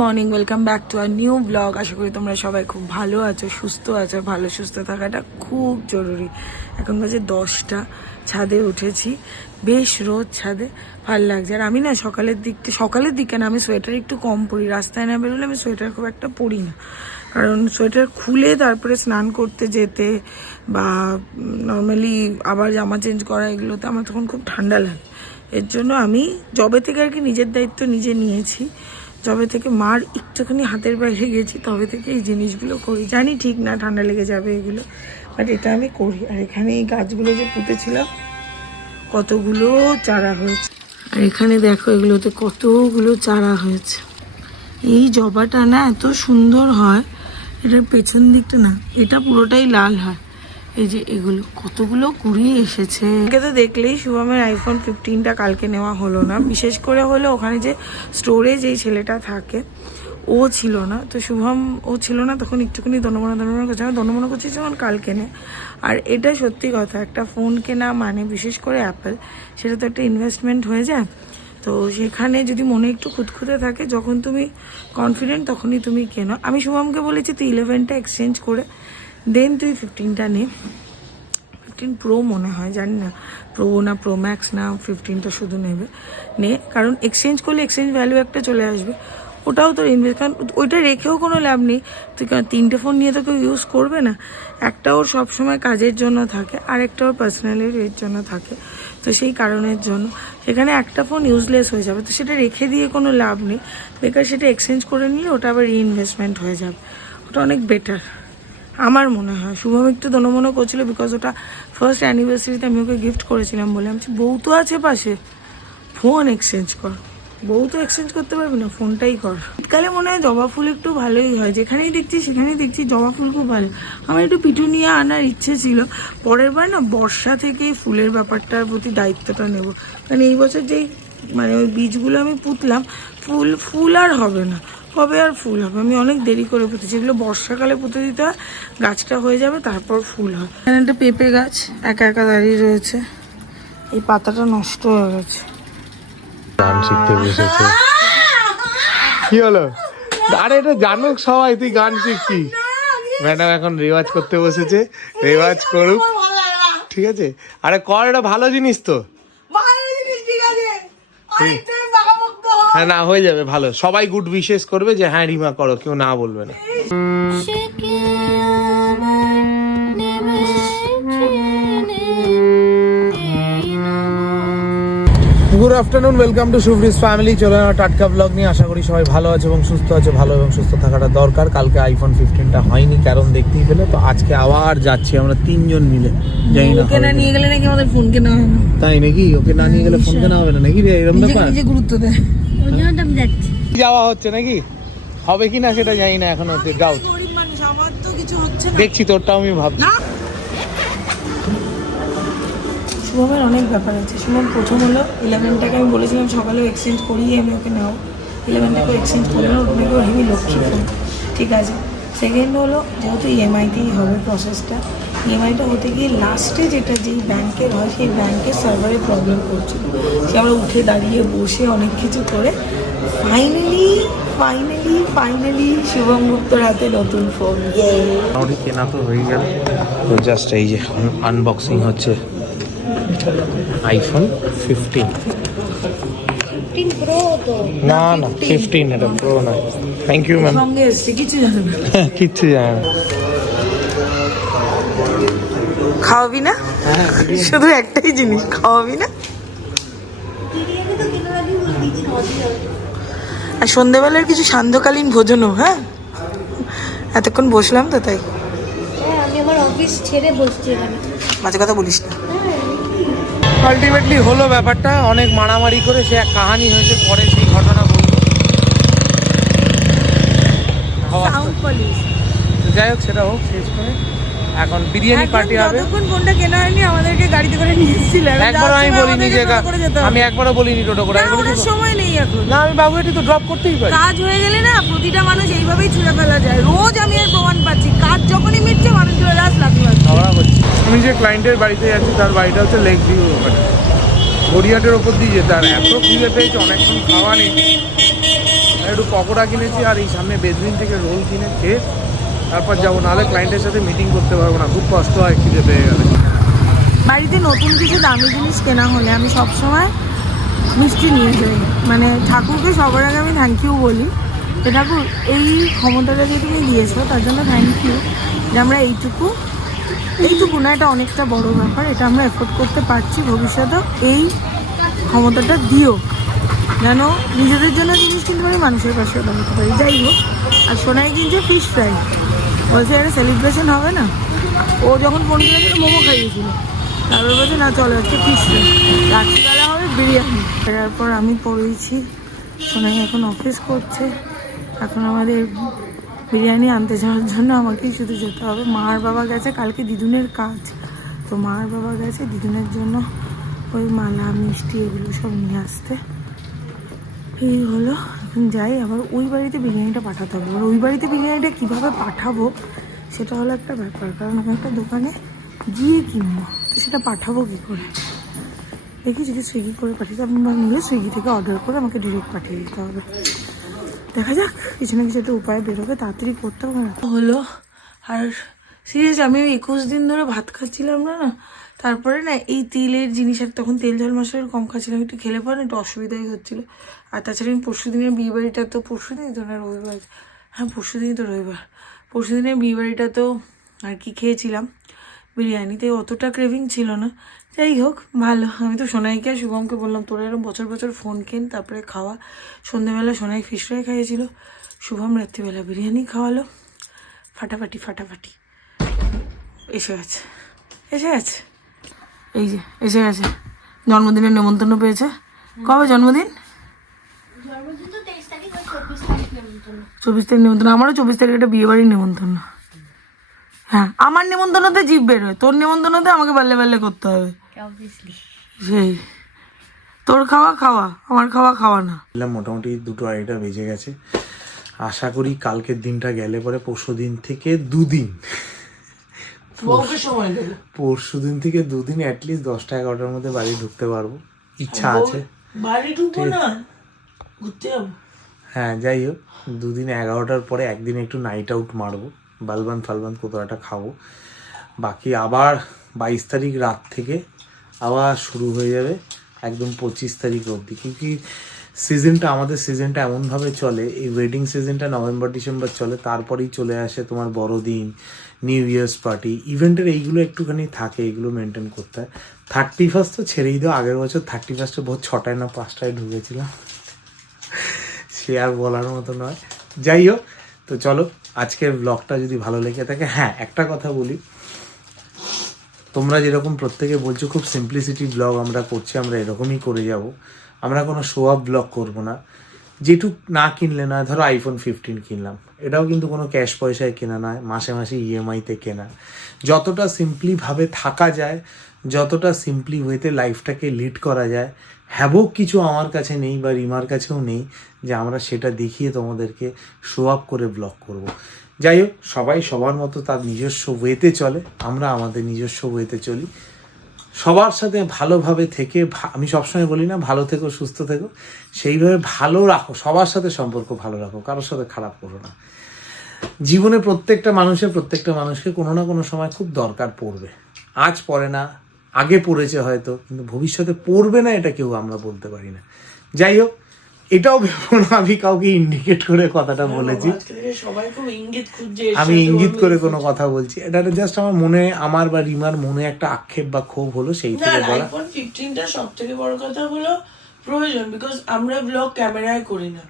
Morning, welcome back to our new blog. আশা করি তোমরা সবাই খুব ভালো আছো, সুস্থ আছো। ভালো সুস্থ থাকাটা খুব জরুরি। এখন বাজে 10টা, ছাদে উঠেছি, বেশ রোদ ছাদে, ভালো লাগছে। আর আমি না সকালের দিকে না, আমি সোয়েটার একটু কম পরি। রাস্তায় না বেরোলে আমি সোয়েটার খুব একটা পরি না, কারণ সোয়েটার খুলে তারপরে স্নান করতে যেতে বা নর্মালি আবার জামা চেঞ্জ করা, এগুলোতে আমার তখন খুব ঠান্ডা লাগে। এর জন্য আমি যবে থেকে আর কি নিজের দায়িত্ব নিজে নিয়েছি, যবে থেকে মার একটুখানি হাতের বাইরে গেছি, তবে থেকে এই জিনিসগুলো করি। জানি ঠিক না, ঠান্ডা লেগে যাবে এগুলো, বাট এটা আমি করি। আর এখানে এই গাছগুলো যে পুঁতেছিলাম, কতগুলো চারা হয়েছে। আর এখানে দেখো, এগুলোতে কতগুলো চারা হয়েছে। এই জবাটা না এত সুন্দর হয়, এটার পেছন দিকটা না, এটা পুরোটাই লাল হয়। এই যে এগুলো কতগুলো কুড়ি এসেছে। তো দেখলেই শুভমের আইফোন 15টা কালকে নেওয়া হলো না। বিশেষ করে হলো ওখানে যে স্টোরেজ এই ছেলেটা থাকে, ও ছিল না। তো শুভম ও ছিল না, তখন একটুখানি দনমনা করছে। আমি দনমনা করছি যখন কাল কেনে। আর এটা সত্যি কথা, একটা ফোন কেনা মানে, বিশেষ করে অ্যাপেল, সেটা তো একটা ইনভেস্টমেন্ট হয়ে যায়। তো সেখানে যদি মনে একটু খুঁতখুঁতে থাকে, যখন তুমি কনফিডেন্ট তখনই তুমি কেনো। আমি শুভমকে বলেছি তুই 11টা এক্সচেঞ্জ করে দেন তুই 15টা নে। 15 প্রো মনে হয়, জানি না প্রো না প্রো ম্যাক্স না 15টা শুধু নেবে নে, কারণ এক্সচেঞ্জ করলে এক্সচেঞ্জ ভ্যালু একটা চলে আসবে। ওটাও তোর ইনভেস্ট, কারণ ওইটা রেখেও কোনো লাভ নেই। তুই কারণ 3টে ফোন নিয়ে তো কেউ ইউজ করবে না। একটা ওর সবসময় কাজের জন্য থাকে, আর একটা ওর পার্সোনালির এর জন্য থাকে। তো সেই কারণের জন্য সেখানে একটা ফোন ইউজলেস হয়ে যাবে, তো সেটা রেখে দিয়ে কোনো লাভ নেই। বেকার সেটা এক্সচেঞ্জ করে নিলে ওটা আবার রিইনভেস্টমেন্ট হয়ে যাবে, ওটা অনেক বেটার আমার মনে হয়। শুভম একটু দনমনো করছিল, বিকজ ওটা ফার্স্ট অ্যানিভার্সারিতে আমি ওকে গিফট করেছিলাম বলে। আমি বউ তো আছে পাশে, ফোন এক্সচেঞ্জ কর। বউ তো এক্সচেঞ্জ করতে পারবি না, ফোনটাই কর। শীতকালে মনে হয় জবা ফুল একটু ভালোই হয়, যেখানেই দেখছি সেখানেই দেখছি জবা ফুল খুব ভালো। আমার একটু পিটুনিয়া আনার ইচ্ছে ছিল, পরের বার না বর্ষা থেকে ফুলের ব্যাপারটার প্রতি দায়িত্বটা নেব। কারণ এই বছর যেই মানে ওই বীজগুলো আমি পুঁতলাম, ফুল আর হবে না। কবে আর ফুল হবে? আমি অনেক দেরি করে পুঁতেছি, এগুলো বর্ষাকালে পুঁতে দিতে হয়, গাছটা হয়ে যাবে, তারপর ফুল হয়। এখানে একটা পেঁপে গাছ একা একা দাঁড়িয়ে রয়েছে, এই পাতাটা নষ্ট হয়ে গেছে। গান শিখতে বসেছে, কি হলো? আরে এটা জানুক সবাই তুই গান শিখছিস। ম্যাডাম এখন রেওয়াজ করতে বসেছে, রেওয়াজ করুক, ঠিক আছে? আরে কর, এটা ভালো জিনিস তো। হ্যাঁ, না হয়ে যাবে ভালো, সবাই গুড উইশেস করবে যে হ্যাঁ রিমা করো, কেউ না বলবে না। Good afternoon, welcome to Shubhri's family. চলে না টাটকা ব্লগ নিয়ে। আশা করি সবাই ভালো আছে এবং সুস্থ আছে। ভালো এবং সুস্থ থাকাটা দরকার। কালকে আইফোন 15টা হয়নি, কারণ দেখতেই পেলে। তো আজকে আবার যাচ্ছি আমরা 3জন মিলে। যাই না, ওকে না নিয়ে গেলে নাকি আমাদের ফোন কেনা হয় না। তাই নাকি? ওকে না নিয়ে গেলে ফোন কেনা হবে না নাকি? এরকম ব্যাপার, নিজে গুরুত্ব দেয়, ওই জন্য আমি যাচ্ছি। যাওয়া হচ্ছে নাকি, হবে কি না সেটা জানি না এখনো। যাও, গরিব মানুষ, আমার তো কিছু হচ্ছে না। দেখছি, তোরটাও আমি ভাবছি। শুভমের অনেক ব্যাপার আছে। শুভম প্রথম হলো 11টাকে আমি বলেছিলাম সকালেও এক্সচেঞ্জ করিয়ে আমি ওকে নাও, 11টাকে এক্সচেঞ্জ করে নাও, ওটাকে হেভি লক্ষ্মী ফোন, ঠিক আছে। সেকেন্ড হলো, যেহেতু ইএমআইতেই হবে প্রসেসটা, ইএমআইটা হতে গিয়ে লাস্টে যেটা যেই ব্যাংকের হয়, সেই ব্যাংকের সার্ভারে প্রবলেম করছিল। সে আমরা উঠে দাঁড়িয়ে বসে অনেক কিছু করে ফাইনালি শুভম গুপ্তর হাতে নতুন ফোন। মোটামুটি কেনা তো হয়ে গেল। তো জাস্ট এই যে আনবক্সিং হচ্ছে আইফোন 15 প্রো। তো না 15, এটা প্রো না। Thank you ma'am. সঙ্গে এসছে, কিছু জানে না, কিচ্ছু জানে না। খাওয়াবি না? শুধু একটাই জিনিস, খাওয়াবি না? আর সন্ধ্যেবেলার কিছু সান্ধ্যকালীন ভোজনও। হ্যাঁ, এতক্ষণ বসলাম তো তাই। আমি আমার অফিস ছেড়ে বসছি এখানে। মাঝে কথা বলিস না। আলটিমেটলি হলো ব্যাপারটা, অনেক মারামারি করে সে এক কাহানি হয়েছে, পরে সেই ঘটনা বলবো। যাই হোক, সেটা হোক, শেষ করে এখন বিরিয়ানি পার্টি হবে। যতক্ষণ ফোনটা কেনা হয়নি আমাদেরকে গাড়িতে করে নিয়ে এসেছিল। একবারও আমি বলিনি যে, আমি একবারও বলিনি টোটো করে। সময় নেই এখন। না, আমি বাবুয়াটি তো ড্রপ করতেই পারি। কাজ হয়ে গেলে না প্রতিটা মানুষ এইভাবেই ছুঁড়ে ফেলা যায়। রোজ আমি এর প্রমাণ পাচ্ছি, কাজ যখনই মিটছে মানুষগুলো রাস লাফি মারছে। আমি যে ক্লায়েন্টের বাড়িতে যাচ্ছি, তার বাড়িটা হচ্ছে লেক ভিউ, গড়িয়াটের ওপর দিয়ে যেতে। আর এত খিদে পেয়েছে, অনেকক্ষণ খাওয়া নেই। একটু পকোড়া কিনেছি আর এই সামনে বেদরিন থেকে রোল কিনে খেয়ে তারপর যাবো, নাহলে ক্লায়েন্টের সাথে মিটিং করতে পারবো না, খুব কষ্ট হয় খিদে পেয়ে গেলে। বাড়িতে নতুন কিছু দামি জিনিস কেনা হলে আমি সবসময় মিষ্টি নিয়ে যাই, মানে ঠাকুরকে সবার আগে আমি থ্যাংক ইউ বলি যে ঠাকুর এই ক্ষমতাটা যে তুমি দিয়েছো তার জন্য থ্যাংক ইউ, যে আমরা এইটুকু না, এটা অনেকটা বড় ব্যাপার, এটা আমরা এফোর্ড করতে পারছি, ভবিষ্যতেও এই ক্ষমতাটা দিও যেন নিজেদের জন্য জিনিস কিনতে পারি, মানুষের পাশে দাঁড়াতে পারি। যাই হোক, আর সোনাই কিনছে ফিশ ফ্রাই, বলছে একটা সেলিব্রেশন হবে না, ও যখন ফোন করেছিল মোমো খাইয়েছিল, তারপর বলছে না চলো আজকে ফিশ ফ্রাই, রাত্রিবেলা হবে বিরিয়ানি। তারপর আমি পড়েছি, সোনাই এখন অফিস করছে, এখন আমাদের বিরিয়ানি আনতে যাওয়ার জন্য আমাকেই শুধু যেতে হবে। মার বাবা গেছে, কালকে দিদুনের কাজ, তো মার বাবা গেছে দিদুনের জন্য ওই মালা মিষ্টি এগুলো সব নিয়ে আসতে। এই হলো, এখন যাই, আবার ওই বাড়িতে বিরিয়ানিটা পাঠাতে হবে। এবার ওই বাড়িতে বিরিয়ানিটা কীভাবে পাঠাবো সেটা হলো একটা ব্যাপার, কারণ আমি একটা দোকানে গিয়ে কিনবো, তো সেটা পাঠাবো কী করে, দেখি যদি সুইগি করে পাঠিয়ে আমি নিলে সুইগি থেকে অর্ডার করে আমাকে ডিরেক্ট পাঠিয়ে দিতে হবে। দেখা যাক, কিছু না কিছু একটা উপায় বেরোবে, তাড়াতাড়ি করতে হবে না হলো। আর সিরিয়াস আমি 21 দিন ধরে ভাত খাচ্ছিলাম না, তারপরে না এই তেলের জিনিস, আর তখন তেল ঝাল মশলা কম খাচ্ছিলাম, একটু খেলে পরে না একটু অসুবিধাই হচ্ছিলো। আর তাছাড়া আমি পরশু দিনের বিয়ে বাড়িটা তো পরশু দিনই তো না রবিবার, হ্যাঁ পরশু দিনই তো রবিবার, পরশু দিনের বিয়ে বাড়িটা তো আর কি খেয়েছিলাম বিরিয়ানিতে, অতটা ক্রেভিং ছিল না। যাই হোক ভালো, আমি তো সোনাইকে আর শুভমকে বললাম তোরা এরকম বছর বছর ফোন কেন, তারপরে খাওয়া। সন্ধ্যেবেলা সোনাই ফিশ ফ্রাই খাইয়েছিল, শুভম রাত্রিবেলা বিরিয়ানি খাওয়ালো, ফাটাফাটি ফাটাফাটি। এসে গেছে এই যে এসে গেছে, জন্মদিনের নেমন্তন্ন পেয়েছে। কবে জন্মদিন? 24 তারিখ নেমন্তন্ন, আমারও 24 তারিখ একটা বিয়ে বাড়ির নেমন্তন্ন। হ্যাঁ আমার নেমন্তন্নতে জিভ বেরোয়, তোর নেমন্তন্নতে আমাকে বাল্লে বাল্লে করতে হবে, সেই তোর খাওয়া আমার খাওয়া না। মোটামুটি 2-2:30 বেজে গেছে, আশা করি কালকের দিনটা গেলে পরে পরশু দিন থেকে 2 দিন, পরশু দিন থেকে 2 দিন অ্যাটলিস্ট 10টা-11টার মধ্যে বাড়ি ঢুকতে পারবো, ইচ্ছা আছে। বাড়ি ঢুকবো না, ঘুরতে যাবো। হ্যাঁ যাই হোক, 2 দিন 11টার পরে একদিন একটু নাইট আউট মারবো, বালবান ফালবান কোথাও একটা খাবো, বাকি আবার 22 তারিখ রাত থেকে আবার শুরু হয়ে যাবে একদম 25 তারিখ অবধি। কিন্তু সিজনটা, আমাদের সিজনটা এমনভাবে চলে, এই ওয়েডিং সিজনটা নভেম্বর-ডিসেম্বর চলে, তারপরেই চলে আসে তোমার বড়দিন, নিউ ইয়ার্স পার্টি, ইভেন্টের এইগুলো একটুখানি থাকে, এইগুলো মেনটেন করতে হয়। 31 তো ছেড়েই দাও, আগের বছর 31 ভোর 6টায় না 5টায় ঢুকেছিলাম, সে আর বলার মতো নয়। যাই হোক, তো চলো আজকের ব্লগটা যদি ভালো লেগে থাকে, হ্যাঁ একটা কথা বলি, তোমরা যেরকম প্রত্যেকে বলছো খুব সিম্পলিসিটি ব্লগ আমরা করছি, আমরা এরকমই করে যাব, আমরা কোনো শো অফ ব্লগ করবো না। যেটুক না কিনলে না, ধরো iPhone 15 কিনলাম, এটাও কিন্তু কোনো ক্যাশ পয়সায় কেনা নয়, মাসে মাসে EMI-তে কেনা। যতটা সিম্পলিভাবে থাকা যায়, যতটা সিম্পলি ওয়েতে লাইফটাকে লিড করা যায়, হ্যাবক কিছু আমার কাছে নেই বা রিমার কাছেও নেই যে আমরা সেটা দেখিয়ে তোমাদেরকে শো আপ করে ব্লগ করব। যাই হোক, সবাই সবার মতো তার নিজস্ব ওয়েতে চলে, আমরা আমাদের নিজস্ব ওয়েতে চলি, সবার সাথে ভালোভাবে থেকে, আমি সবসময় বলি না ভালো থেকো সুস্থ থেকো, সেইভাবে ভালো রাখো, সবার সাথে সম্পর্ক ভালো রাখো, কারোর সাথে খারাপ করো না। জীবনে প্রত্যেকটা মানুষকে কোনো না কোনো সময় খুব দরকার পড়বে, আজ পড়ে না, আগে পড়েছে হয়তো, কিন্তু ভবিষ্যতে পড়বে না এটা কেউ আমরা বলতে পারি না। যাই হোক, এটাও ভেবো না আমি কাউকে ইন্ডিকেট করে কথাটা বলেছি, আমি ইঙ্গিত করে কোনো কথা বলছি, এটা জাস্ট আমার মনে, আমার বা রিমার মনে একটা আক্ষেপ বা ক্ষোভ হলো, সেই থেকে বলা। iPhone 15টা সবথেকে বড় কথা হলো প্রয়োজন, বিকজ আমরা ব্লগ ক্যামেরায় করি না,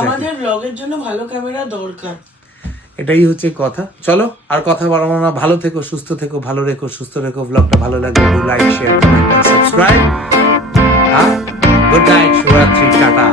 আমাদের ব্লগের জন্য ভালো ক্যামেরা দরকার, এটাই হচ্ছে কথা। চলো আর কথা বাড়াবো না, ভালো থেকো সুস্থ থেকো, ভালো রেখো সুস্থ রেখো, ব্লগটা ভালো লাগলে like share comment subscribe. Good night, শুভরাত্রি, টাটা।